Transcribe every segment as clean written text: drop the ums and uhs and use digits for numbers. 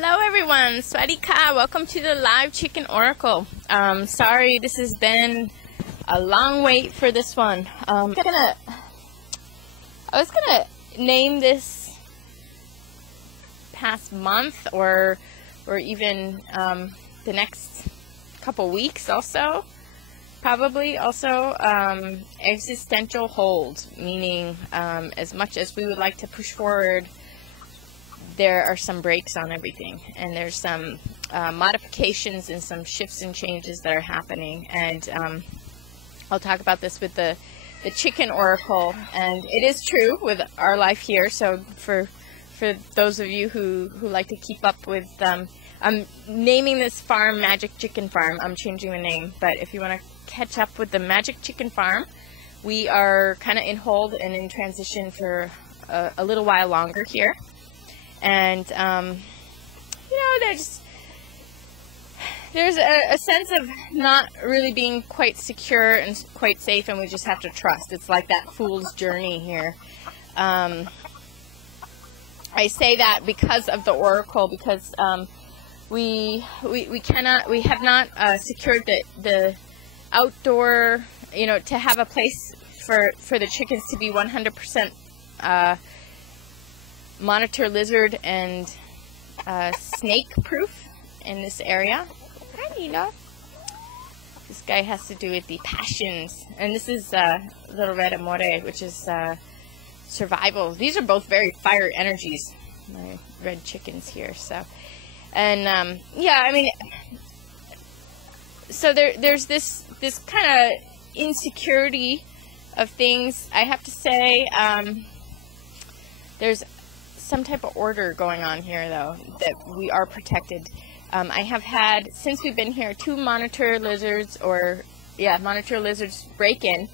Hello everyone, Swadika. Welcome to the live chicken oracle. Sorry, this has been a long wait for this one. I was gonna name this past month or even the next couple weeks also, probably also existential hold, meaning as much as we would like to push forward, there are some breaks on everything, and there's some modifications and some shifts and changes that are happening. And I'll talk about this with the chicken oracle, and it is true with our life here. So for those of you who like to keep up with, I'm naming this farm Magic Chicken Farm. I'm changing the name, but if you want to catch up with the Magic Chicken Farm, we are kind of in hold and in transition for a little while longer here. And, there's a sense of not really being quite secure and quite safe, and we just have to trust. It's like that fool's journey here. I say that because of the oracle, because we have not secured the outdoor, to have a place for the chickens to be 100% monitor lizard and snake proof in this area. Hi, Nina. This guy has to do with the passions, and this is Little Red Amore, which is survival. These are both very fire energies, my red chickens here. So, and so there's this kind of insecurity of things. I have to say, there's some type of order going on here, though, that we are protected. I have had, since we've been here, 2 monitor lizards break in,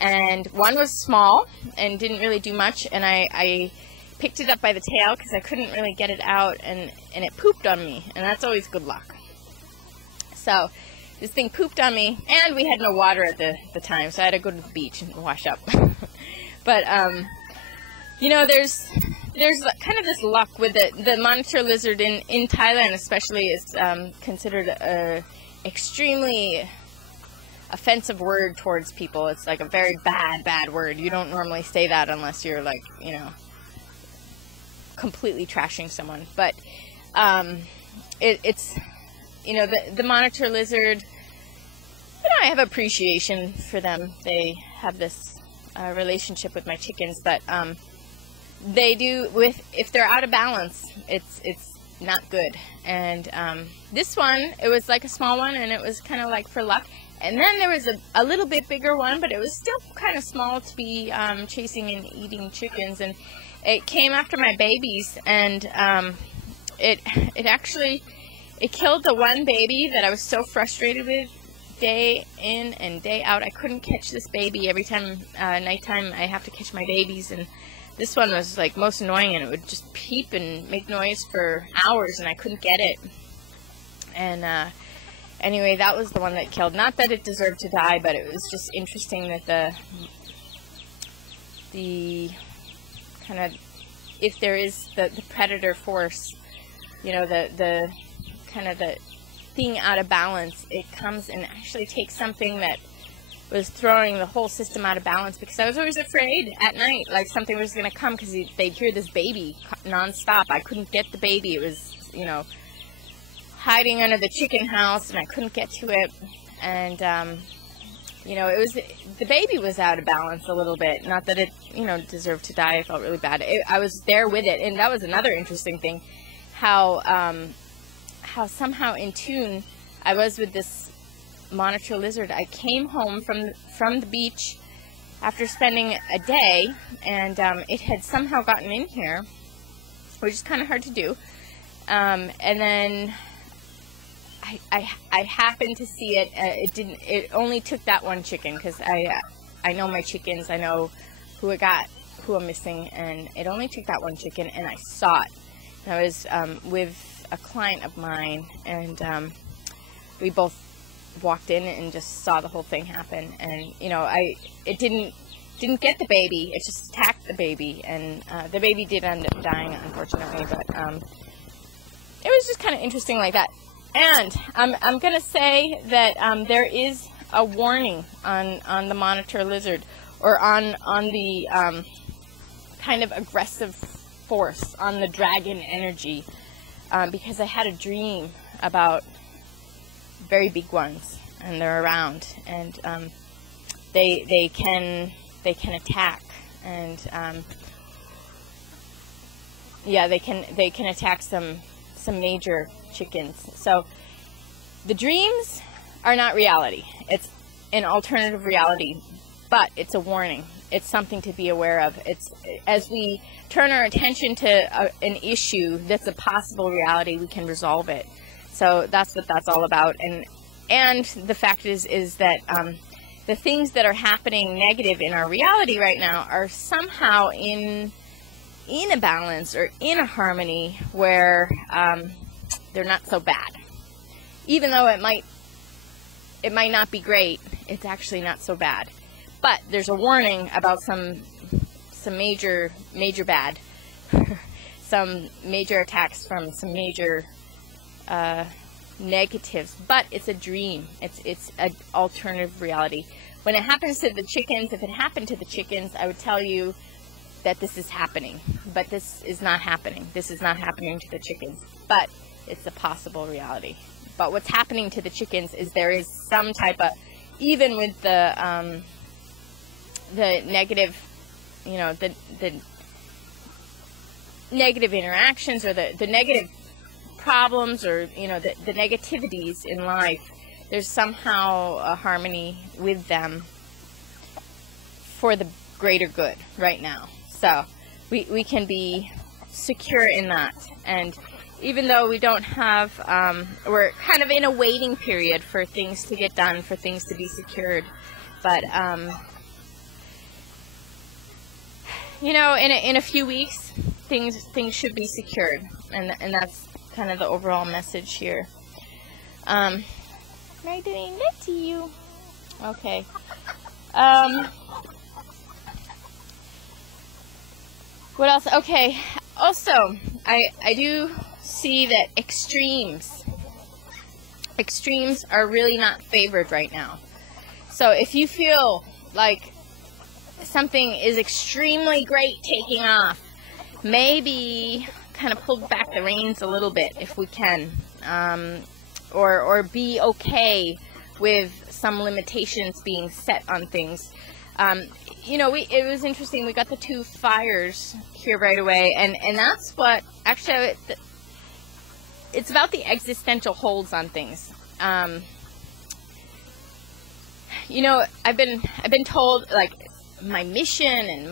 and one was small and didn't really do much, and I picked it up by the tail because I couldn't really get it out, and it pooped on me, and that's always good luck. So this thing pooped on me, and we had no water at the time, so I had to go to the beach and wash up. But there's kind of this luck with the monitor lizard in Thailand, especially, is considered a extremely offensive word towards people. It's like a very bad word. You don't normally say that unless you're like, completely trashing someone. But it's the monitor lizard, I have appreciation for them. They have this relationship with my chickens, but they do, if they're out of balance, it's not good. And this one, it was like a small one, and it was kind of like for luck. And then there was a little bit bigger one, but it was still kind of small to be chasing and eating chickens. And it came after my babies, and it killed the one baby that I was so frustrated with day in and day out. I couldn't catch this baby. Every time nighttime I have to catch my babies, and this one was like most annoying, and it would just peep and make noise for hours, and I couldn't get it. And anyway, that was the one that killed. Not that it deserved to die, but it was just interesting that the kind of, if there is the predator force, the kind of the thing out of balance, it comes and actually takes something that was throwing the whole system out of balance, because I was always afraid at night, like something was going to come, because they'd hear this baby nonstop. I couldn't get the baby. It was, hiding under the chicken house, and I couldn't get to it. And, it was, the baby was out of balance a little bit. Not that it, deserved to die. I felt really bad. I was there with it, and that was another interesting thing, how somehow in tune I was with this monitor lizard. I came home from the beach after spending a day, and it had somehow gotten in here, which is kind of hard to do. And then I happened to see it. It only took that one chicken, because I know my chickens. I know who I'm missing, and it only took that one chicken, and I saw it. And I was with a client of mine, and we both walked in and just saw the whole thing happen. And it didn't get the baby, it just attacked the baby, and the baby did end up dying, unfortunately. But it was kind of interesting like that. And I'm going to say that there is a warning on the monitor lizard, or on the kind of aggressive force, on the dragon energy, because I had a dream about very big ones, and they're around, and they can attack, and yeah, they can attack some major chickens. So the dreams are not reality. It's an alternative reality, but it's a warning. It's something to be aware of. It's, as we turn our attention to an issue that's a possible reality, we can resolve it. So that's what that's all about. And the fact is that the things that are happening negative in our reality right now are somehow in a balance, or in a harmony, where they're not so bad. Even though it might not be great, it's actually not so bad. But there's a warning about some major bad, some major attacks from some major negatives. But it's a dream. It's an alternative reality. When it happens to the chickens, if it happened to the chickens, I would tell you that this is happening. But this is not happening. This is not happening to the chickens. But it's a possible reality. But what's happening to the chickens is there is some type of, even with the negative, you know, the negative interactions, or the negative problems, or, you know, the negativities in life, there's somehow a harmony with them for the greater good right now. So we can be secure in that. And even though we don't have, we're kind of in a waiting period for things to get done, for things to be secured. But, you know, in a few weeks, things should be secured. And that's kind of the overall message here. Am I doing that to you? Okay. What else? Okay. Also, I do see that extremes are really not favored right now. So if you feel like something is extremely great taking off, maybe kind of pull back the reins a little bit if we can, or be okay with some limitations being set on things. You know, it was interesting. We got the 2 fires here right away, and that's what actually it's about, the existential holds on things. You know, I've been told, like, my mission and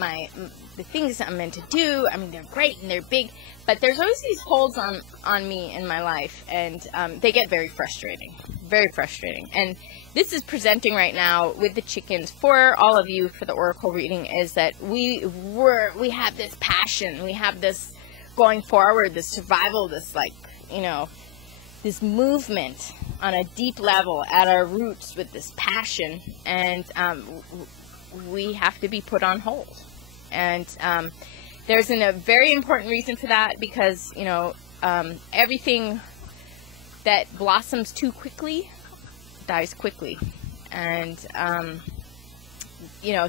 the things I'm meant to do, I mean, they're great and they're big, but there's always these holds on me in my life, and they get very frustrating. And this is presenting right now with the chickens for all of you for the oracle reading, is that we have this passion, we have this going forward, this survival, this, like, you know, this movement on a deep level at our roots with this passion, and we have to be put on hold. And there's a very important reason for that, because, you know, everything that blossoms too quickly dies quickly. And, you know,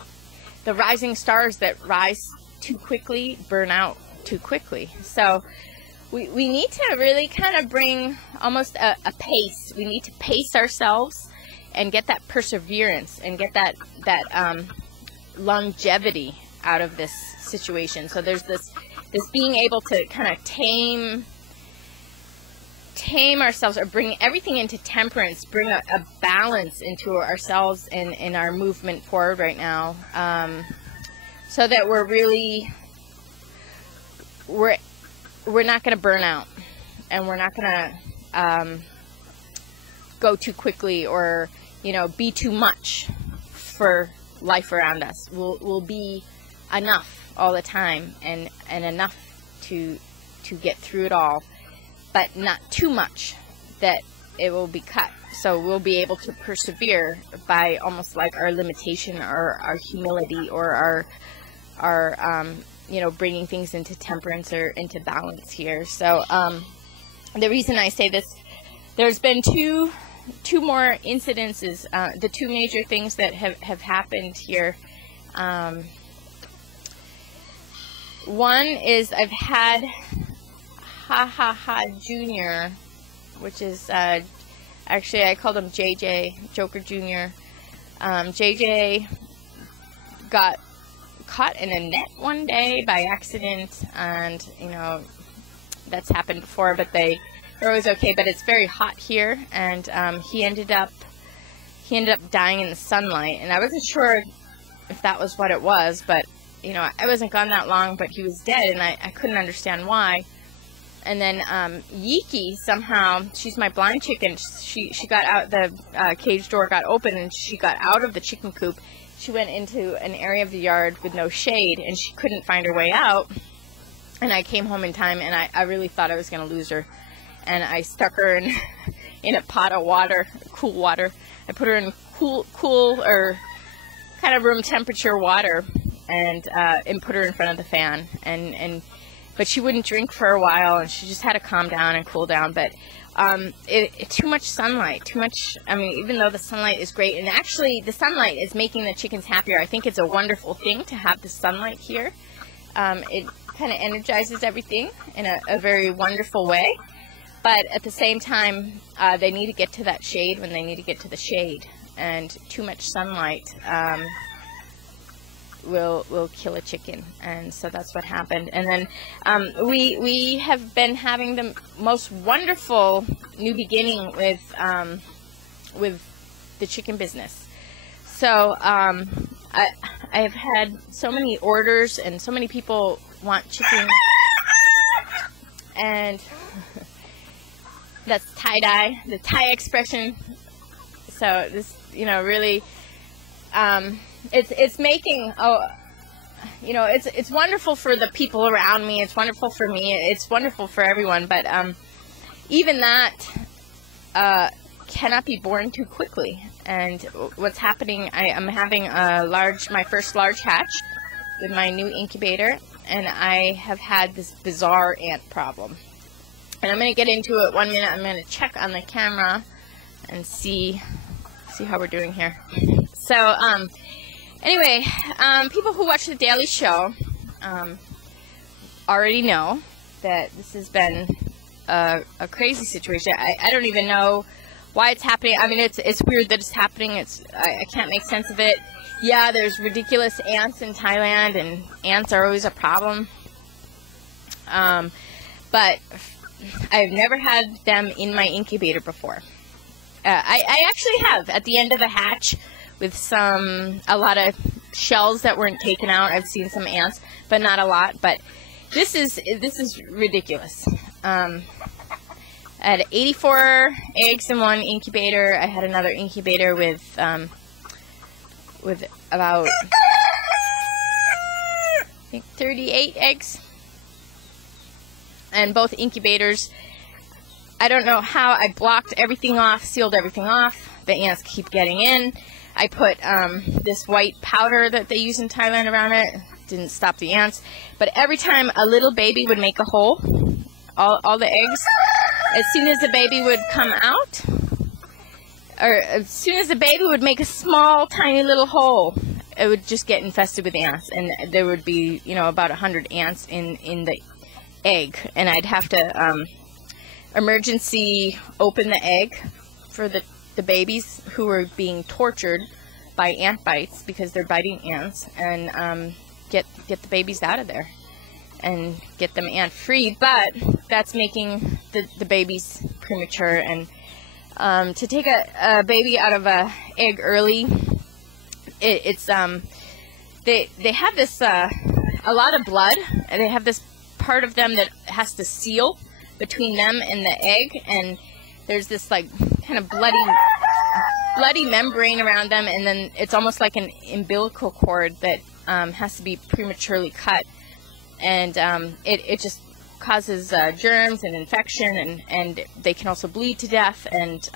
the rising stars that rise too quickly burn out too quickly. So we need to really kind of bring almost a pace. We need to pace ourselves and get that perseverance and get that longevity out of this situation. So there's this being able to kind of tame ourselves, or bring everything into temperance, bring a balance into ourselves and in our movement forward right now, so that we're not going to burn out, and we're not going to go too quickly, or, you know, be too much for life around us. We'll be enough all the time, and enough to get through it all, but not too much that it will be cut. So we'll be able to persevere by almost like our limitation, or our humility, or our you know, bringing things into temperance or into balance here. So the reason I say this, there's been two more incidences, the two major things that have happened here. One is I've had Junior, which is actually I called him JJ, Joker Junior. JJ got caught in a net one day by accident, and you know that's happened before, but they're always okay. But it's very hot here, and he ended up dying in the sunlight, and I wasn't sure if that was what it was, but you know, I wasn't gone that long, but he was dead, and I couldn't understand why. And then Yiki, somehow, she's my blind chicken, she got out, the cage door got open, and she got out of the chicken coop. She went into an area of the yard with no shade, and she couldn't find her way out. And I came home in time, and I really thought I was going to lose her. And I stuck her in a pot of water, cool water. I put her in cool or kind of room temperature water, and put her in front of the fan. But she wouldn't drink for a while, and she just had to calm down and cool down. But too much sunlight, too much. I mean, even though the sunlight is great, and actually the sunlight is making the chickens happier. I think it's a wonderful thing to have the sunlight here. It kind of energizes everything in a very wonderful way. But at the same time, they need to get to that shade when they need to get to the shade. And too much sunlight will kill a chicken, and so that's what happened. And then we have been having the most wonderful new beginning with the chicken business. So I have had so many orders, and so many people want chicken, and that's tie-dye, the Thai expression. So this, you know, really it's making, you know, it's wonderful for the people around me, it's wonderful for me, it's wonderful for everyone, but even that cannot be born too quickly. And what's happening, I'm having my first large hatch with my new incubator, and I have had this bizarre ant problem. And I'm going to get into it 1 minute. I'm going to check on the camera and see how we're doing here. So, anyway, people who watch The Daily Show already know that this has been a crazy situation. I don't even know why it's happening. I mean, it's weird that it's happening. I can't make sense of it. Yeah, there's ridiculous ants in Thailand, and ants are always a problem. But I've never had them in my incubator before. I actually have at the end of a hatch with a lot of shells that weren't taken out. I've seen some ants, but not a lot. But this is ridiculous. I had 84 eggs in one incubator. I had another incubator with about, I think, 38 eggs. And both incubators, I don't know how, I blocked everything off, sealed everything off. The ants keep getting in. I put this white powder that they use in Thailand around it. Didn't stop the ants. But every time a little baby would make a hole, all the eggs, as soon as the baby would come out, or as soon as the baby would make a small, tiny little hole, it would just get infested with ants. And there would be, you know, about 100 ants in the egg. And I'd have to emergency open the egg for the babies who were being tortured by ant bites because they're biting ants, and get the babies out of there and get them ant free. But that's making the babies premature, and to take a baby out of a egg early, it's they have this a lot of blood, and they have this part of them that has to seal between them and the egg, and there's this like kind of bloody membrane around them, and then it's almost like an umbilical cord that has to be prematurely cut, and it just causes germs and infection, and they can also bleed to death, and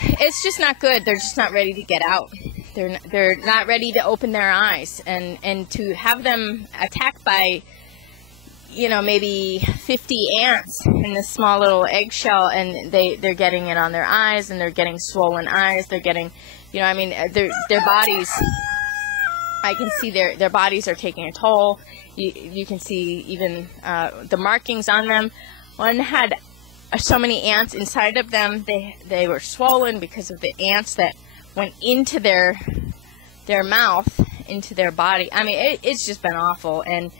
it's just not good. They're just not ready to get out. They're not ready to open their eyes, and to have them attacked by, you know, maybe 50 ants in this small little eggshell, and they're getting it on their eyes, and they're getting swollen eyes. They're getting, you know, I mean, their bodies, I can see their bodies are taking a toll. You can see even the markings on them. One had so many ants inside of them. They were swollen because of the ants that went into their mouth, into their body. I mean, it's just been awful. And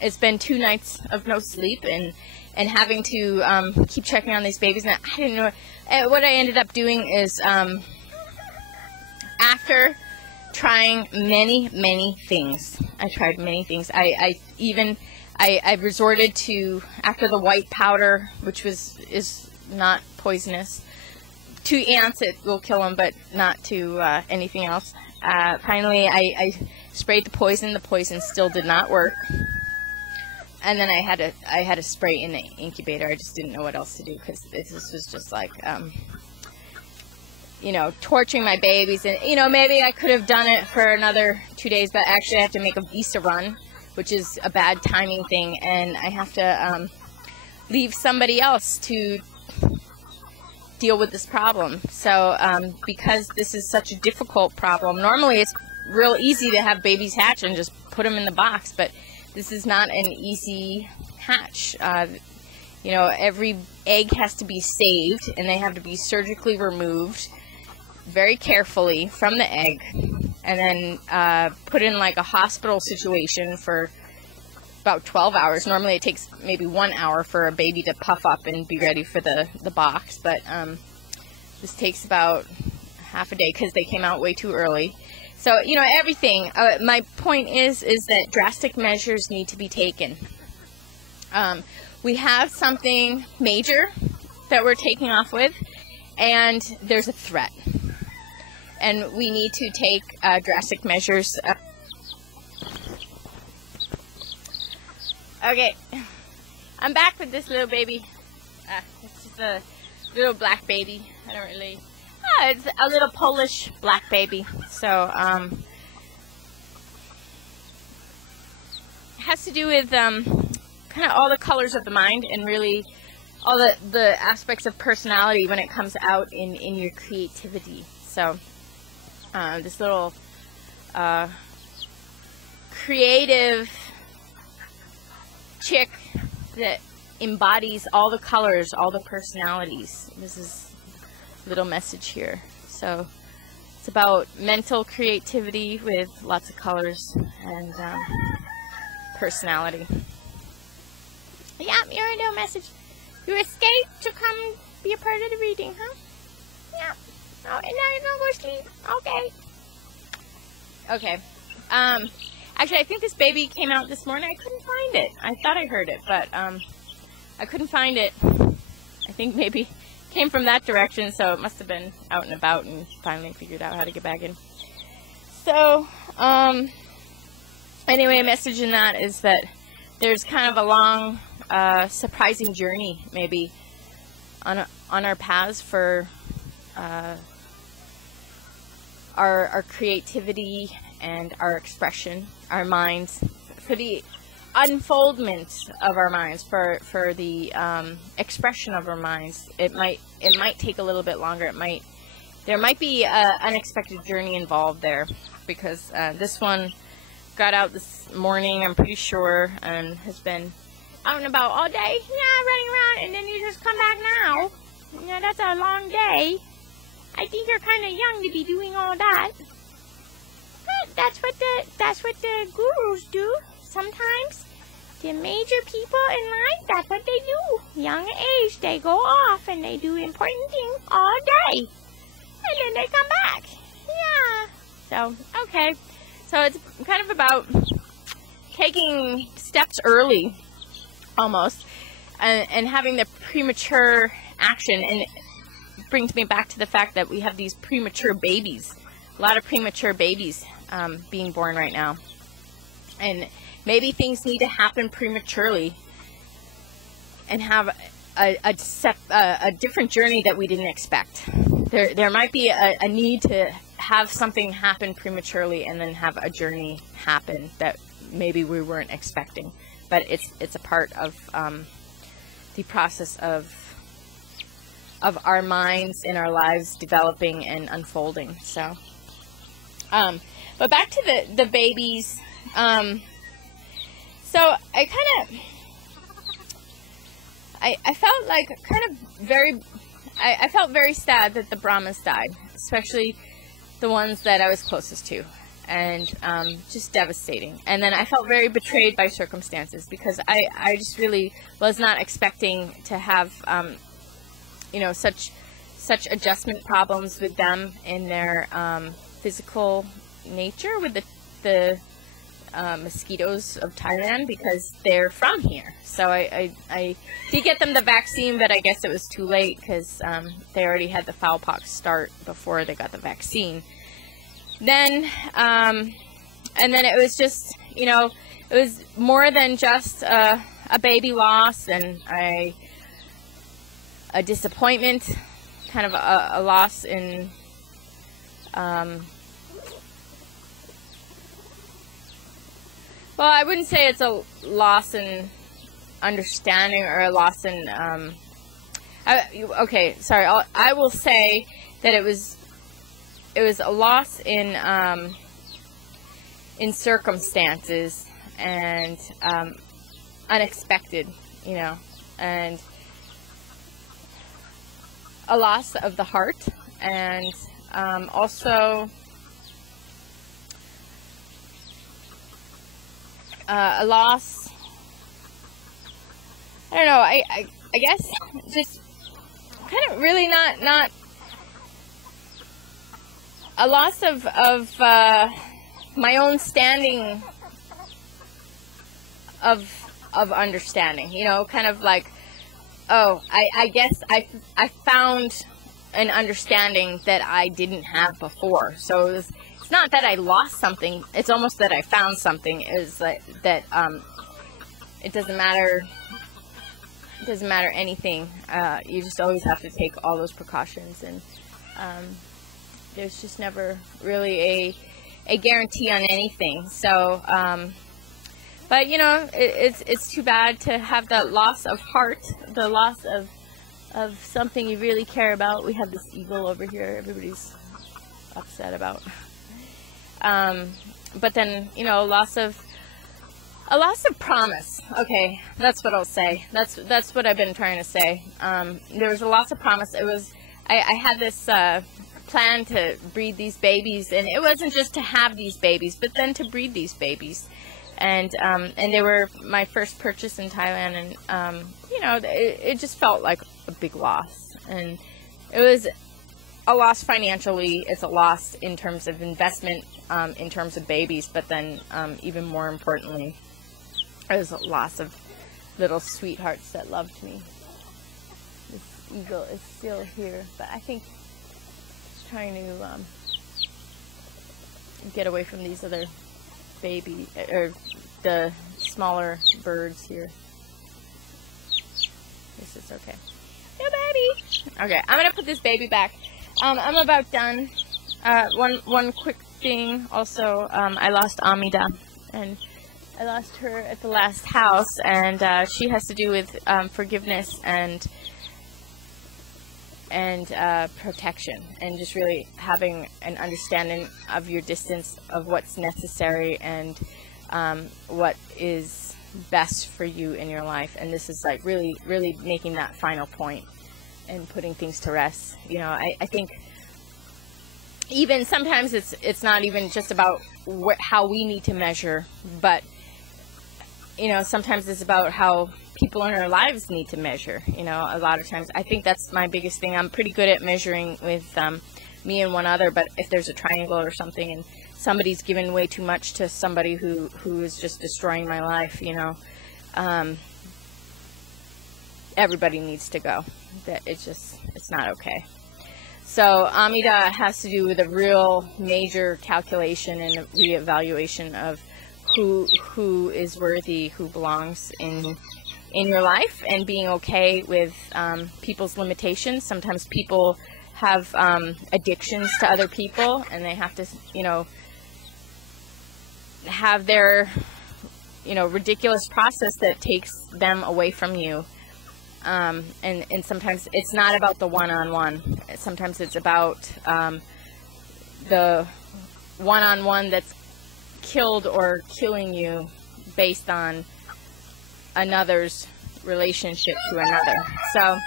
it's been 2 nights of no sleep, and having to keep checking on these babies. Now, I didn't know what I ended up doing is after trying many things. I tried many things. I resorted to, after the white powder, which is not poisonous, to ants it will kill them, but not to anything else. Finally, I sprayed the poison. The poison still did not work, and then I had to spray in the incubator. I just didn't know what else to do, because this was just like you know, torturing my babies. And, you know, maybe I could have done it for another 2 days, but actually I have to make a visa run, which is a bad timing thing, and I have to leave somebody else to deal with this problem. So because this is such a difficult problem, normally it's real easy to have babies hatch and just put them in the box, but this is not an easy hatch. You know, every egg has to be saved, and they have to be surgically removed very carefully from the egg, and then put in like a hospital situation for about 12 hours. Normally it takes maybe 1 hour for a baby to puff up and be ready for the box, but this takes about half a day because they came out way too early. So, you know, everything. My point is that drastic measures need to be taken. We have something major that we're taking off with, and there's a threat. And we need to take drastic measures. Okay, I'm back with this little baby. It's just a little black baby. I don't really... it's a little Polish black baby. So, it has to do with kind of all the colors of the mind, and really all the aspects of personality when it comes out in your creativity. So, this little creative chick that embodies all the colors, all the personalities. This is a little message here. So it's about mental creativity with lots of colors and personality. Yeah, your little message. You escaped to come be a part of the reading, huh? Yeah. Oh, and now you're gonna go to sleep. Okay. Okay. Actually, I think this baby came out this morning. I couldn't find it. I thought I heard it, but I couldn't find it. I think maybe it came from that direction, so it must have been out and about and finally figured out how to get back in. So, anyway, a message in that is that there's kind of a long, surprising journey, maybe, on our paths for our creativity and our expression, our minds, for the unfoldment of our minds, for the expression of our minds. It might take a little bit longer. There might be an unexpected journey involved there, because this one got out this morning, I'm pretty sure, and has been out and about all day. Yeah, running around, and then you just come back now. Yeah, that's a long day. I think you're kind of young to be doing all that. But that's what the gurus do. Sometimes the major people in life, that's what they do. Young age, they go off and they do important things all day, and then they come back. Yeah. So, okay. So it's kind of about taking steps early, almost, and having the premature action. And it brings me back to the fact that we have these premature babies, a lot of premature babies being born right now. And maybe things need to happen prematurely and have a different journey that we didn't expect. There might be a need to have something happen prematurely and then have a journey happen that maybe we weren't expecting. but it's a part of the process of our minds and our lives developing and unfolding. So, but back to the babies. So I felt like I felt very sad that the Brahmas died, especially the ones that I was closest to, and just devastating. And then I felt very betrayed by circumstances, because I just really was not expecting to have such adjustment problems with them in their physical nature with the mosquitoes of Thailand, because they're from here. So I did get them the vaccine, but I guess it was too late, because they already had the fowl pox start before they got the vaccine. Then and then it was just, it was more than just a baby loss and a disappointment, kind of a loss in well, I wouldn't say it's a loss in understanding or a loss in okay, sorry, I will say that it was a loss in circumstances and unexpected, and a loss of the heart, and also a loss, I don't know, I guess just kind of really not a loss of my own standing of understanding, kind of like, oh, I guess I found an understanding that I didn't have before. So it's not that I lost something, it's almost that I found something. Is that it doesn't matter anything. You just always have to take all those precautions, and there's just never really a guarantee on anything. So but it's too bad to have that loss of heart, the loss of something you really care about. We have this eagle over here everybody's upset about. But then, a loss of promise. Okay, that's what I'll say. That's what I've been trying to say. There was a loss of promise. It was, I had this plan to breed these babies, and it wasn't just to have these babies, but then to breed these babies. And they were my first purchase in Thailand, and it just felt like a big loss. And it was a loss financially, it's a loss in terms of investment, in terms of babies, but then even more importantly, it was a loss of little sweethearts that loved me. This eagle is still here, but I think it's trying to get away from these other baby, or the smaller birds here. This is okay. No baby! Okay, I'm gonna put this baby back. I'm about done. One quick thing also, I lost Amida, and I lost her at the last house, and she has to do with forgiveness and protection, and just really having an understanding of your distance, of what's necessary, and what is best for you in your life. And this is like really making that final point and putting things to rest. I think even sometimes it's not even just about how we need to measure, but sometimes it's about how people in our lives need to measure. A lot of times, I think that's my biggest thing. I'm pretty good at measuring with me and one other, but if there's a triangle or something and somebody's given way too much to somebody who is just destroying my life, everybody needs to go. That it's not okay. So Amida has to do with a real major calculation and a reevaluation of who is worthy, who belongs in your life, and being okay with people's limitations. Sometimes people have addictions to other people, and they have to, have their ridiculous process that takes them away from you. And sometimes it's not about the one-on-one. Sometimes it's about the one-on-one that's killed or killing you based on another's relationship to another. So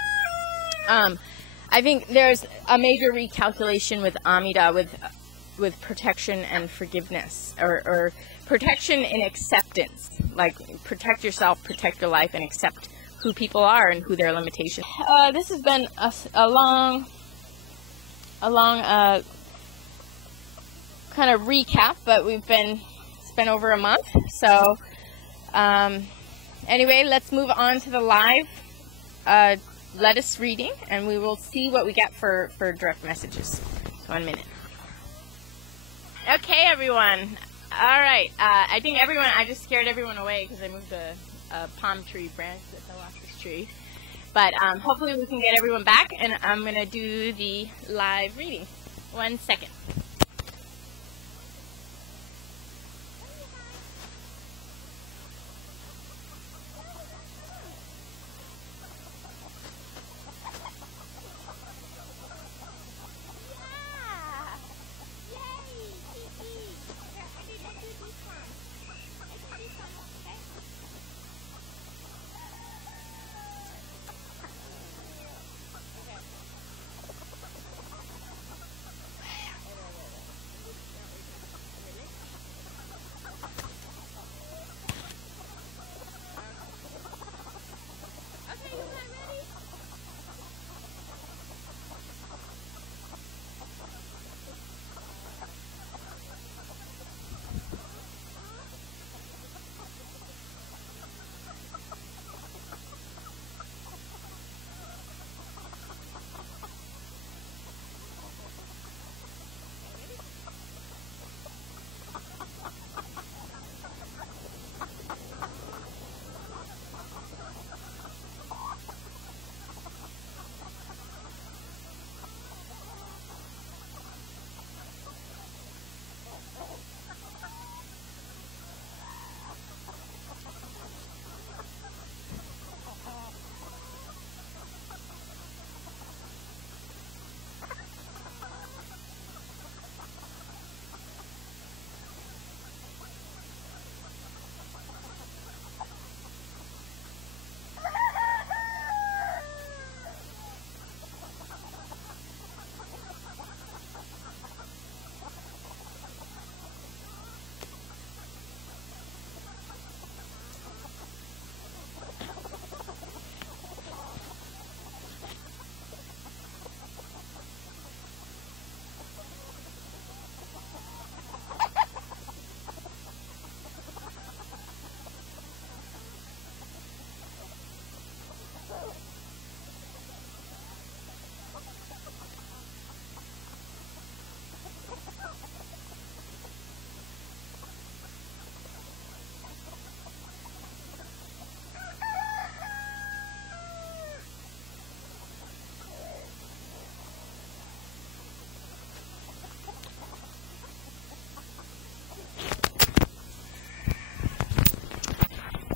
I think there's a major recalculation with Amida, with protection and forgiveness, or protection and acceptance. Like, protect yourself, protect your life, and accept who people are and who their limitations. This has been a long kind of recap, but it's been over a month. So anyway, let's move on to the live lettuce reading, and we will see what we get for direct messages. 1 minute. Okay, everyone. All right. I think I just scared everyone away because I moved a palm tree branch that fell off this tree. But hopefully we can get everyone back, and I'm going to do the live reading. 1 second.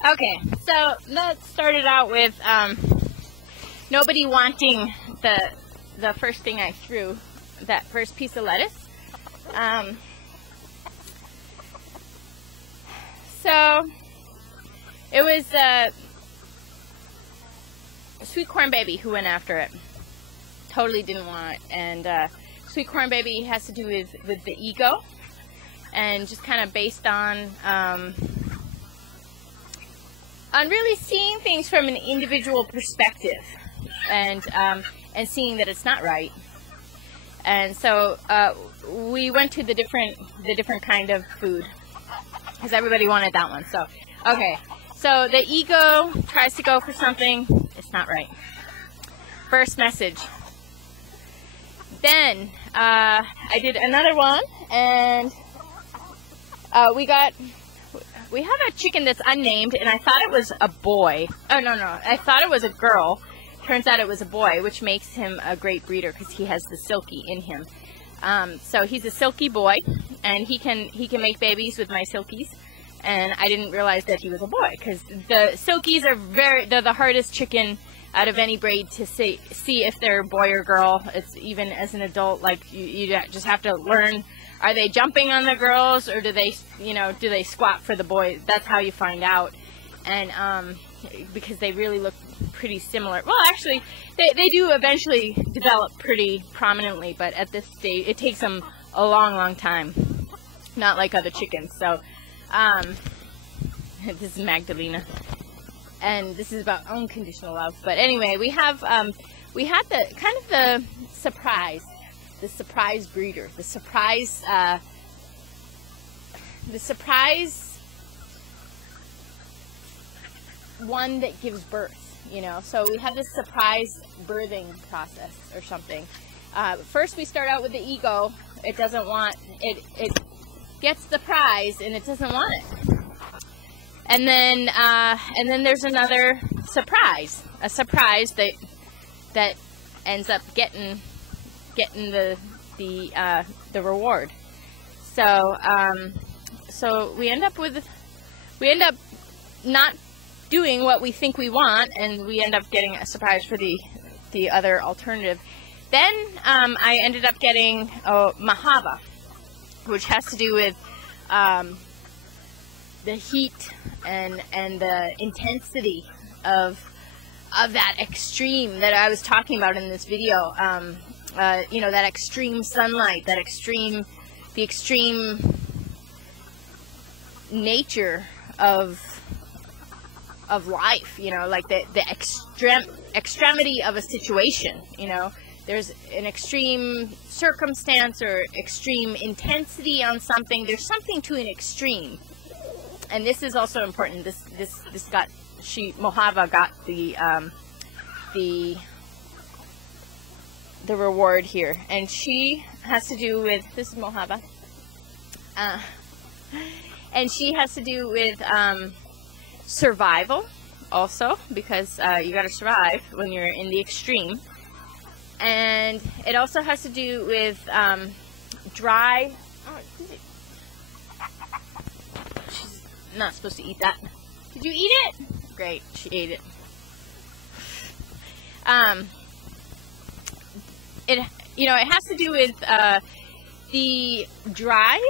Okay, so let's start it out with nobody wanting the first thing I threw, that first piece of lettuce. So it was a sweet corn baby who went after it. Totally didn't want it. And sweet corn baby has to do with the ego, and just kind of based on really seeing things from an individual perspective, and seeing that it's not right. And so we went to the different kind of food, because everybody wanted that one. So okay, so the ego tries to go for something, it's not right. First message. Then I did another one, and we have a chicken that's unnamed, and I thought it was a boy. Oh, no, I thought it was a girl. Turns out it was a boy, which makes him a great breeder because he has the silky in him. So he's a silky boy, and he can make babies with my silkies, and I didn't realize that he was a boy, because the silkies are they're the hardest chicken out of any breed to see if they're boy or girl. It's even as an adult, like you just have to learn, are they jumping on the girls, or do they squat for the boys? That's how you find out. And because they really look pretty similar. Well, actually, they do eventually develop pretty prominently, but at this stage, it takes them a long time. Not like other chickens. So, this is Magdalena, and this is about unconditional love. But anyway, we had the surprise breeder, the surprise one that gives birth. So we have this surprise birthing process or something. First, we start out with the ego. It doesn't want it. It gets the prize, and it doesn't want it. And then there's another surprise, a surprise that ends up getting the reward. So we end up not doing what we think we want, and we end up getting a surprise for the other alternative. Then I ended up getting Mahava, which has to do with the heat and the intensity of that extreme that I was talking about in this video. That extreme sunlight, the extreme nature of life, like the extremity of a situation. There's an extreme circumstance or extreme intensity on something. There's something to an extreme, and this is also important. Mohava got the reward here, and she has to do with, this is Mohava, and she has to do with survival also, because you got to survive when you're in the extreme. And it also has to do with dry. She's not supposed to eat that. Did you eat it? Great, she ate it. It has to do with the dry,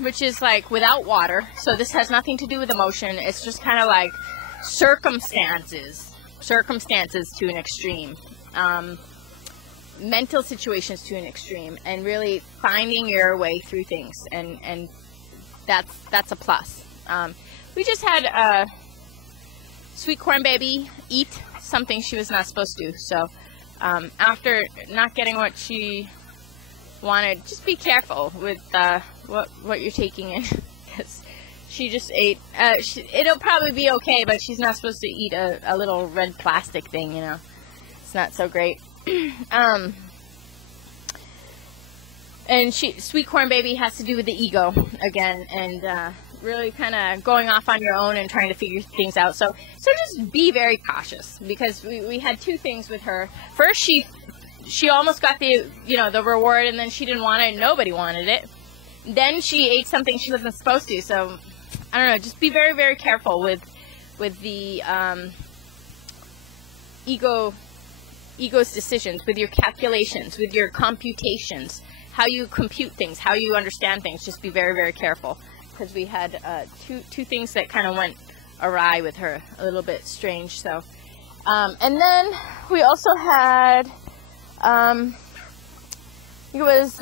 which is like without water. So this has nothing to do with emotion. It's just kind of like circumstances to an extreme. Mental situations to an extreme, and really finding your way through things, and that's a plus. We just had sweet corn baby eat something she was not supposed to, so after not getting what she wanted, just be careful with what you're taking in, because she just ate. It'll probably be okay, but she's not supposed to eat a little red plastic thing. It's not so great. And sweet corn baby has to do with the ego again, and really kind of going off on your own and trying to figure things out. So just be very cautious, because we had two things with her. First, she almost got the reward, and then she didn't want it, and nobody wanted it. Then she ate something she wasn't supposed to. So I don't know, just be very, very careful with the ego's decisions, with your calculations, with your computations, how you compute things, how you understand things. Just be very, very careful, because we had two things that kind of went awry with her, a little bit strange. So and then we also had it was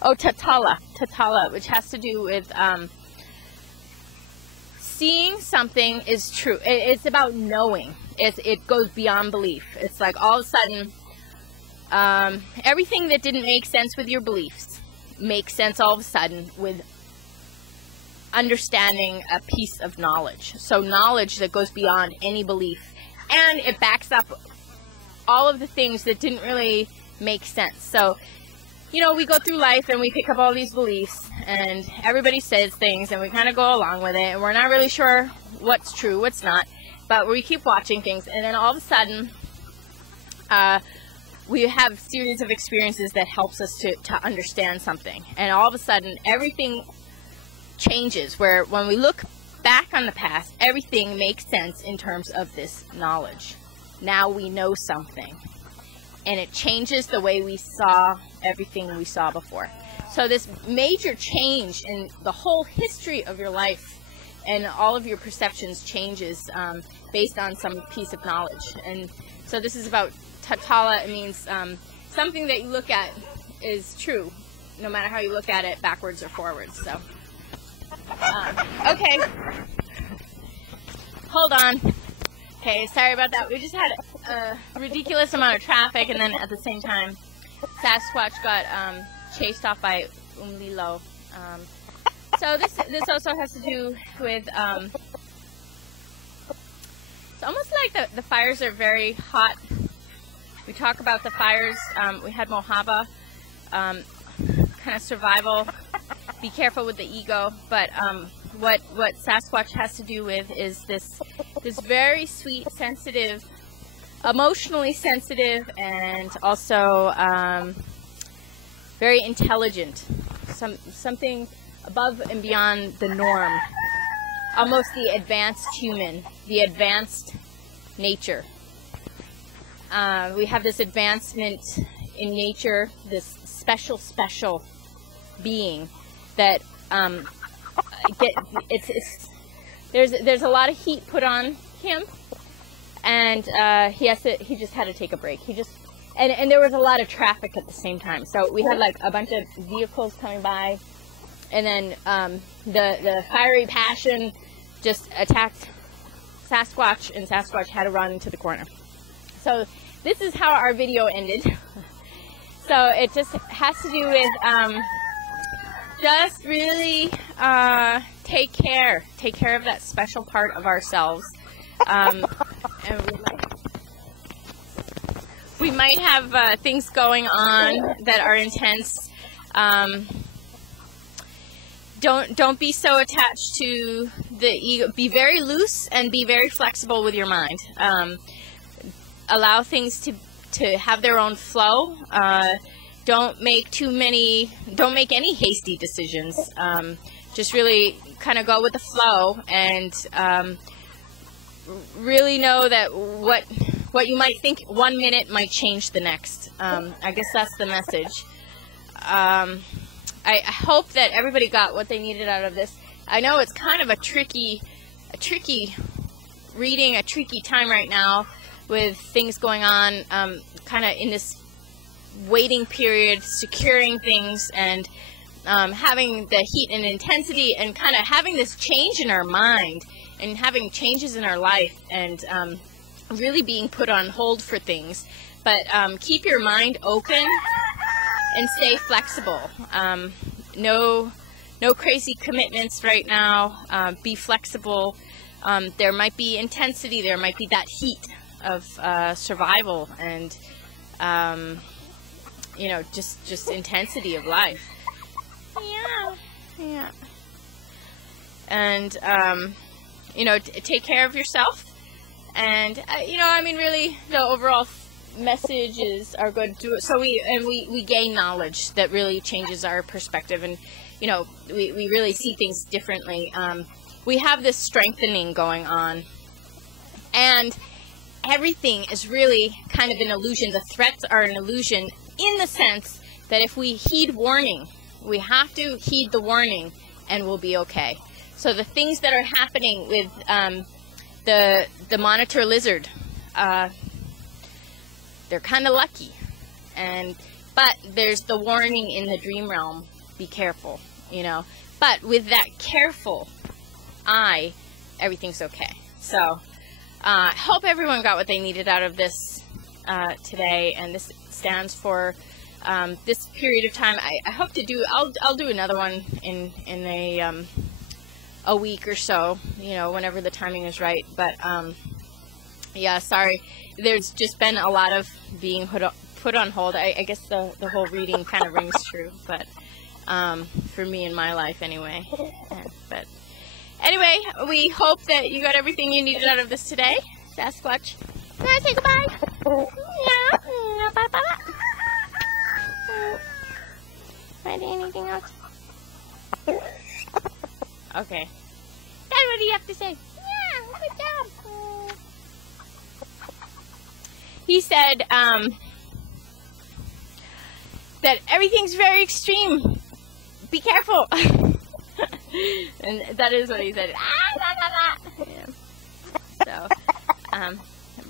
Tatala, which has to do with seeing something is true. It's about knowing. It goes beyond belief. It's like all of a sudden, everything that didn't make sense with your beliefs makes sense all of a sudden with understanding a piece of knowledge. So knowledge that goes beyond any belief, and it backs up all of the things that didn't really make sense. So, we go through life and we pick up all these beliefs, and everybody says things, and we kind of go along with it, and we're not really sure what's true, what's not. But we keep watching things, and then all of a sudden, we have a series of experiences that helps us to understand something. And all of a sudden, everything changes, where when we look back on the past, everything makes sense in terms of this knowledge. Now we know something, and it changes the way we saw everything we saw before. So this major change in the whole history of your life and all of your perceptions changes based on some piece of knowledge. And so this is about Tatala. It means something that you look at is true, no matter how you look at it, backwards or forwards. So, okay. Hold on. Okay, sorry about that. We just had a ridiculous amount of traffic, and then at the same time, Sasquatch got chased off by Umlilo. So this also has to do with, it's almost like the fires are very hot. We talk about the fires. We had Mohaba, kind of survival. Be careful with the ego. But what Sasquatch has to do with is this very sweet, sensitive, emotionally sensitive, and also very intelligent. Something above and beyond the norm. Almost the advanced human, the advanced nature. We have this advancement in nature, this special being that there's a lot of heat put on him, and he just had to take a break. And there was a lot of traffic at the same time, so we had like a bunch of vehicles coming by, and then the fiery passion just attacked Sasquatch, and Sasquatch had to run into the corner. So this is how our video ended. So it just has to do with just really take care of that special part of ourselves. And we might have things going on that are intense. Don't be so attached to the ego. Be very loose and be very flexible with your mind. Allow things to have their own flow. Don't make any hasty decisions. Just really kind of go with the flow, and really know that what you might think one minute might change the next. I guess that's the message. I hope that everybody got what they needed out of this. I know it's kind of a tricky reading, a tricky time right now with things going on, kind of in this waiting period, securing things, and having the heat and intensity, and kind of having this change in our mind, and having changes in our life, and really being put on hold for things. But keep your mind open and stay flexible. No crazy commitments right now. Be flexible. There might be intensity. There might be that heat of survival, and just intensity of life. Yeah. And take care of yourself. And really, the overall messages are good. So we gain knowledge that really changes our perspective, and we really see things differently. We have this strengthening going on, and everything is really kind of an illusion. The threats are an illusion, in the sense that if we heed warning, we have to heed the warning, and we'll be okay. So the things that are happening with the monitor lizard, they're kind of lucky, but there's the warning in the dream realm: be careful, But with that careful eye, everything's okay. So I hope everyone got what they needed out of this today, and this stands for this period of time. I hope to do. I'll do another one in a week or so, whenever the timing is right. But yeah, sorry. There's just been a lot of being put on hold. I guess the whole reading kind of rings true, but for me in my life anyway. But anyway, we hope that you got everything you needed out of this today. Sasquatch, can I say goodbye? Yeah, bye-bye. Ready, anything else? Okay. That's what you have to say. Yeah, good job. He said that everything's very extreme. Be careful. And that is what he said. Yeah. So,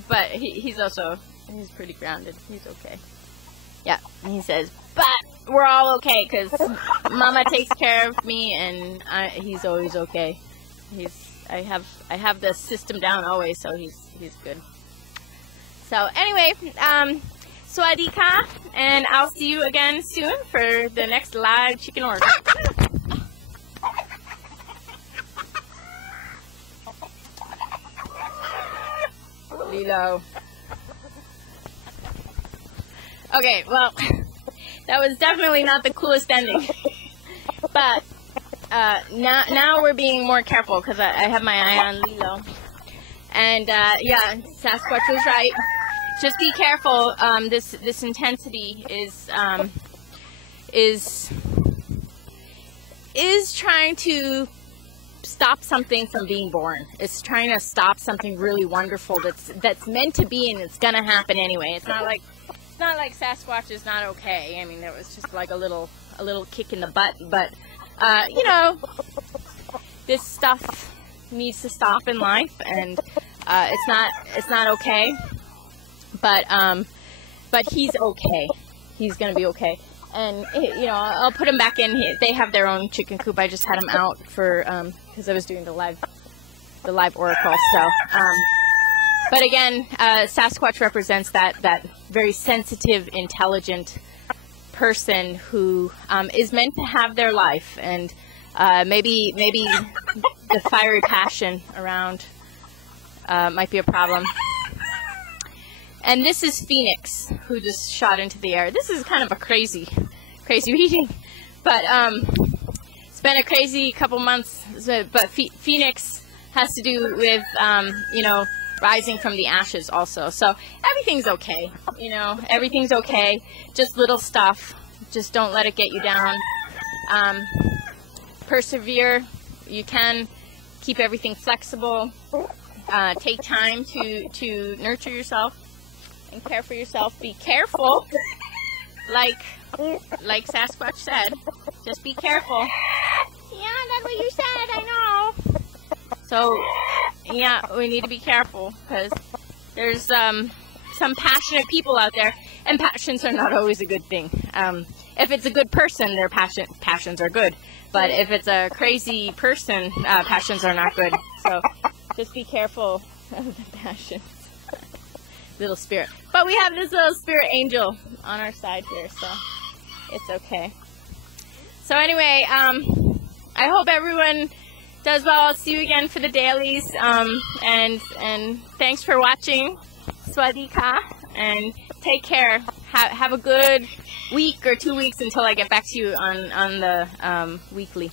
but he's pretty grounded. He's okay. Yeah, he says, but we're all okay because Mama takes care of me, and he's always okay. I have the system down always, so he's good. So anyway, Sawasdee ka, and I'll see you again soon for the next live chicken order. Lilo. Okay, well, that was definitely not the coolest ending, but now we're being more careful because I have my eye on Lilo, and yeah, Sasquatch was right. Just be careful. This intensity is trying to stop something from being born. It's trying to stop something really wonderful that's meant to be, and it's gonna happen anyway. It's not like Sasquatch is not okay. I mean, there was just like a little kick in the butt, but you know, this stuff needs to stop in life, and it's not okay. But he's okay. He's gonna be okay. And you know, I'll put him back in. They have their own chicken coop. I just had him out for because I was doing the live oracle. So, but again, Sasquatch represents that very sensitive, intelligent person who is meant to have their life, and maybe the fiery passion around might be a problem. And this is Phoenix, who just shot into the air. This is kind of a crazy reading, but it's been a crazy couple months. But Phoenix has to do with you know, rising from the ashes also. So everything's okay. You know, everything's okay. Just little stuff. Just don't let it get you down. Persevere. You can keep everything flexible. Take time to nurture yourself and care for yourself. Be careful, like Sasquatch said. Just be careful. Yeah, that's what you said. I know. So yeah, we need to be careful because there's some passionate people out there, and passions are not always a good thing. If it's a good person, their passions are good. But if it's a crazy person, passions are not good. So just be careful of the passions. Little spirit. But we have this little spirit angel on our side here, so it's okay. So anyway, I hope everyone does well. I'll see you again for the dailies. And thanks for watching. Sawasdee ka, and take care. Have a good week or 2 weeks until I get back to you on the weekly.